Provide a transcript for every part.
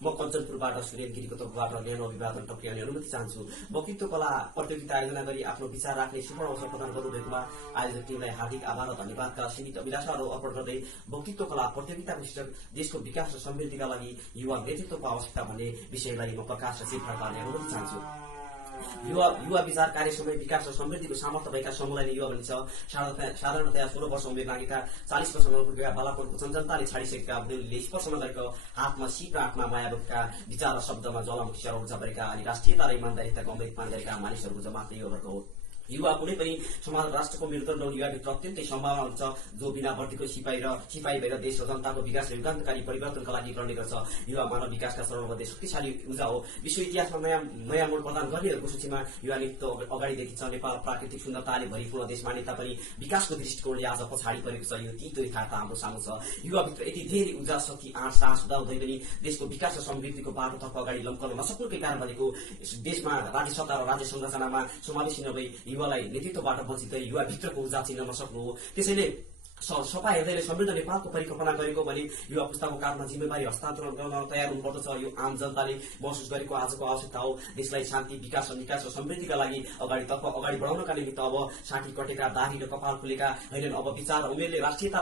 म कञ्चनपुरबाट सुरेन गिरीको तर्फबाट न्यानो अभिवादन टक्राउने अनुमति चाहन्छु। वक्तृत्व कला प्रतियोगिता आयोजना गरी आफ्नो विचार राख्ने सुवर्ण अवसर प्रदान गर्नुभएकोमा आयोजक टिमलाई हार्दिक आभार र धन्यवादका सीमित अभिलाषाहरू अर्पण गर्दै वक्तृत्व कला प्रतियोगिताको शीर्षक देशको विकास र समृद्धिका लागि युवा नेतृत्वको आवश्यकता भन्ने विषयलाई म प्रकाश र शिखर पार्ने अनुमति चाहन्छु। युवा विचार कार्य समय विकास र समृद्धिको सामर्थ्य भएका समूहलाई नै युवा भनिन्छ। साधारणतया 16 वर्ष उमेर नागेका 40 वर्ष नपुगेका बालकहरूको जनताले छाडिसकेका बुढेलीले स्पर्श नगरेको हातमा सिप र आँखमा माया बोकेका विचार र शब्दमा ज्वालामुखी सर ऊर्जा भएका अनि राष्ट्रियता र इमानदारीताको अमृतपान गरेका मानिसहरूको जमात नै युवावर्ग हो। युवा कुनै पनि समाज राष्ट्रको मेरुदण्ड हो। युवाभित्र अत्यन्तै सम्भावना हुन्छ जो बिना वर्दीको सिपाही भएर देश र जनताको विकास र युगान्तकारी परिवर्तनका लागि गर्ने गर्छ। युवा मानव विकासका चरणमध्ये शक्तिशाली ऊर्जा हो। विश्व इतिहासमा नयाँ मोड प्रदान गर्नेहरूको सूचीमा युवा नेतृत्व अगाडि देखिन्छ। नेपाल प्राकृतिक सुन्दरताले भरिपूर्ण देश मान्यता पनि विकासको दृष्टिकोणले आज पछाडि परेको छ। यो तीतो यथार्थ हाम्रो सामु छ। युवाभित्र यति धेरै ऊर्जा शक्ति आँट साहस हुँदाहुँदै पनि देशको विकास र समृद्धिको बाटोतर्फ अगाडि लम्कन नसक्नुकै कारण भनेको देशमा राज्य सत्ता र राज्य संरचनामा समावेशी नभई युवालाई नेतृत्वबाट वञ्चित गरी युवाभित्रको ऊर्जा चिन्न नसक्नु हो। त्यसैले सपा हेर्दैले समृद्ध नेपालको परिकल्पना गरेको भने युवा पुस्ताको काँधमा जिम्मेवारी हस्तान्तरण गर्न तयार हुनुपर्दछ। यो आम जनताले महसुस गरेको आजको आवश्यकता हो। देशलाई शान्ति विकास र समृद्धिका लागि अगाडि बढाउनका निमित्त अब साँठी कटेका दाही र कपाल खुलेका होइनन्। अब विचार उमेरले राष्ट्रियता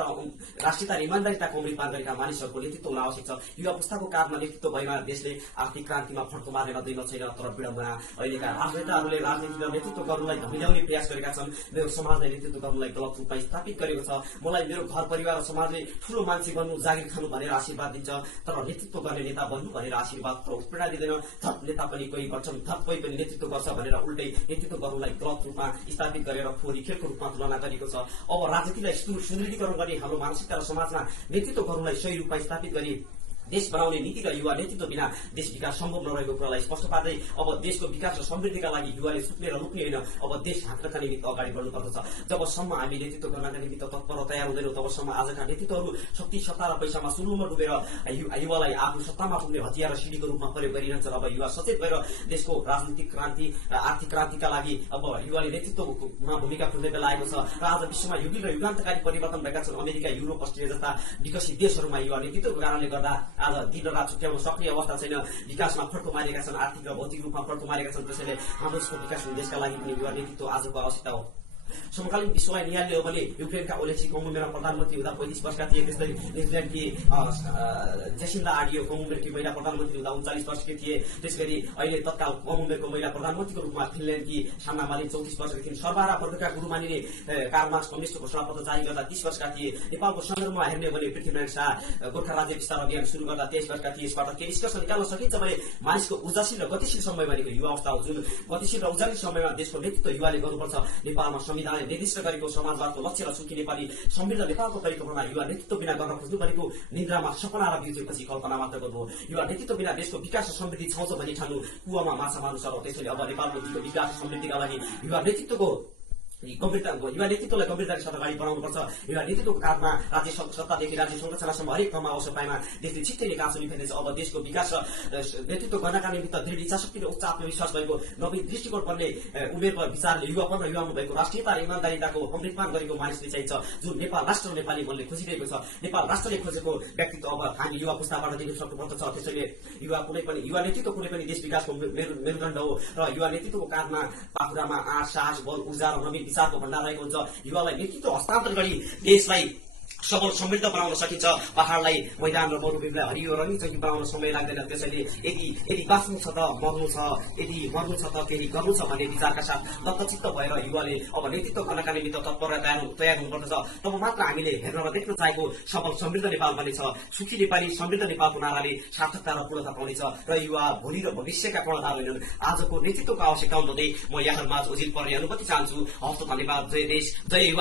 र इमानदारीताको अमृतपान गरेका मानिसहरूको नेतृत्व हुन आवश्यक छ। युवा पुस्ताको काँधमा नेतृत्व भएमा देशले आर्थिक क्रान्तिमा फड्को मार्ने नदैन छैन। तर विडम्बना अहिलेका राजनेताहरूले राजनीति र नेतृत्व गर्नलाई धमिल्याउने प्रयास गरेका छन्। मेरो समाजलाई नेतृत्व गर्नलाई गलत रूपमा स्थापित गरेको छ। मलाई मेरो घर परिवार र समाजले ठूलो मान्छे बन्नु जागिर खानु भनेर आशीर्वाद दिन्छ। तर नेतृत्व गर्ने नेता बन्नु भनेर आशीर्वाद प्रेरणा दिँदैन। थप नेता पनि कोही गर्छन्, थप कोही पनि नेतृत्व गर्छ भनेर उल्टै नेतृत्व गर्नुलाई गलत रूपमा स्थापित गरेर फोहोरी खेलको रूपमा तुलना गरिएको छ। अब राजनीतिलाई सुदृढीकरण गर्ने हाम्रो मानसिकता र समाजमा नेतृत्व गर्नुलाई सही रूपमा स्थापित गरी देश बनाउने नीति र युवा नेतृत्व बिना देश विकास सम्भव नरहेको कुरालाई स्पष्ट पार्दै अब देशको विकास र समृद्धिका लागि युवाले सुत्ने र लुक्ने होइन, अब देश हाँक्नका निमित्त अगाडि बढ्नुपर्दछ। जबसम्म हामी नेतृत्व गर्नका निमित्त तत्पर तयार हुँदैनौँ तबसम्म आजका नेतृत्वहरू शक्ति सत्ता र पैसामा सुरुमा डुबेर युवालाई आफ्नो सत्तामा पुग्ने हतियार र सिडीको रूपमा प्रयोग गरिरहन्छन्। अब युवा सचेत भएर देशको राजनीतिक क्रान्ति र आर्थिक क्रान्तिका लागि अब युवाले नेतृत्वमा भूमिका खेल्ने बेला आएको छ र आज विश्वमा युगीय र युगान्तकारी परिवर्तन भएका छन्। अमेरिका, युरोप, अस्ट्रेलिया जस्ता विकसित देशहरूमा युवा नेतृत्वको कारणले गर्दा आज दिन र रात छुट्याउन सक्ने अवस्था छैन। विकासमा फड्को मारेका छन्, आर्थिक र भौतिक रूपमा फड्को मारेका छन्। त्यसैले हाम्रो देशको विकास हुने देशका लागि पनि युवा नेतृत्व आजको आवश्यकता हो। समकालीन विश्वलाई निहाल्ने हो भने युक्रेनका ओलेक्सी कोमुमेरा प्रधानमन्त्री हुँदा 35 वर्षका थिए। त्यस्तै न्युजिल्यान्डकी जेसिन्डा आर्डियो कोमुमेरकी महिला प्रधानमन्त्री हुँदा 39 वर्षकी थिए। त्यसगरी अहिले तत्काल कोमुमेरको महिला प्रधानमन्त्रीको रूपमा फिनल्यान्डकी साना मालिक 34 वर्षकी थिइन्। सर्वहारा वर्गका गुरु मानिने कार्ल मार्क्स कम्युनिस्ट घोषणापत्र जारी गर्दा 30 वर्षका थिए। नेपालको सन्दर्भमा हेर्ने हो भने पृथ्वीनारायण शाह गोर्खा राज्य विस्तार अभियान सुरु गर्दा 23 वर्षका थिए। यसबाट के निष्कर्ष निकाल्न सकिन्छ भने मानिसको ऊर्जाशील र गतिशील समय भनेको युवा अवस्था हो। जुन गतिशील र ऊर्जाशील समयमा देशको नेतृत्व युवाले गर्नुपर्छ। नेपालमा संविधानले निर्दिष्ट गरेको समाजवादको लक्ष्य र सुखी नेपाली समृद्ध नेपालको परिकल्पना युवा नेतृत्व बिना गर्न खोज्नु भनेको निन्द्रामा सपना र बिउजेपछि कल्पना मात्र गर्नु हो। युवा नेतृत्व बिना देशको विकास र समृद्धि छाउँछ भनी ठान्नु कुवामा माछा मार्नु सर्व। त्यसैले अब नेपालको विकास र समृद्धिका लागि युवा नेतृत्वलाई गम्भीरताका साथ अगाडि बढाउनुपर्छ। युवा नेतृत्वको कारणमा राज्य सत्तादेखि राज्य संरचनासम्म हरेक ठाउँमा अवसर पाएमा देशले छिट्टै नै काँचो निभेर्नेछ। अब देशको विकास र नेतृत्व गर्नका निमित्त दृढ इच्छाशक्ति र उच्च आत्मविश्वास भएको नवीन दृष्टिकोण पर्ने उमेरको विचारले युवापन र युवामा भएको राष्ट्रियता र इमानदारीताको अमृतपान गरेको मानिसले चाहिन्छ। जुन नेपाल राष्ट्र र नेपाली मनले खोजिरहेको छ। नेपाल राष्ट्रले खोजेको व्यक्तित्व अब हामी युवा पुस्ताबाट दिन सक्नुपर्दछ। त्यसैले युवा नेतृत्व कुनै पनि देश विकासको मेरुदण्ड हो र युवा नेतृत्वको कारणमा पाखुरामा आँट साहस बल ऊर्जा र नवीन विचारको भण्डार रहेको हुन्छ। युवालाई नेतृत्व हस्तान्तरण गरी देशलाई सबल समृद्ध बनाउन सकिन्छ। पहाडलाई मैदान र मरुभूमिलाई हरियो रङ्गीचङ्गी बनाउन समय लाग्दैन। त्यसैले यदि बाँच्नु छ त मर्नु छ, यदि मर्नु छ त केही गर्नु छ भन्ने विचारका साथ दत्तचित्त भएर युवाले अब नेतृत्व गर्नका निमित्त तत्पर तयार हुनुपर्दछ। तब मात्र हामीले हेर्न र देख्न चाहेको सबल समृद्ध नेपाल बनेछ। सुखी नेपाली समृद्ध नेपालको नाराले सार्थकता र पूर्णता पाउनेछ र युवा भोलि र भविष्यका कर्णधार होइनन्। आजको नेतृत्वको आवश्यकता हुँदै म यहाँहरूमा उजिल पर्ने अनुमति चाहन्छु। हवस् त, धन्यवाद। जय देश, जय युवा।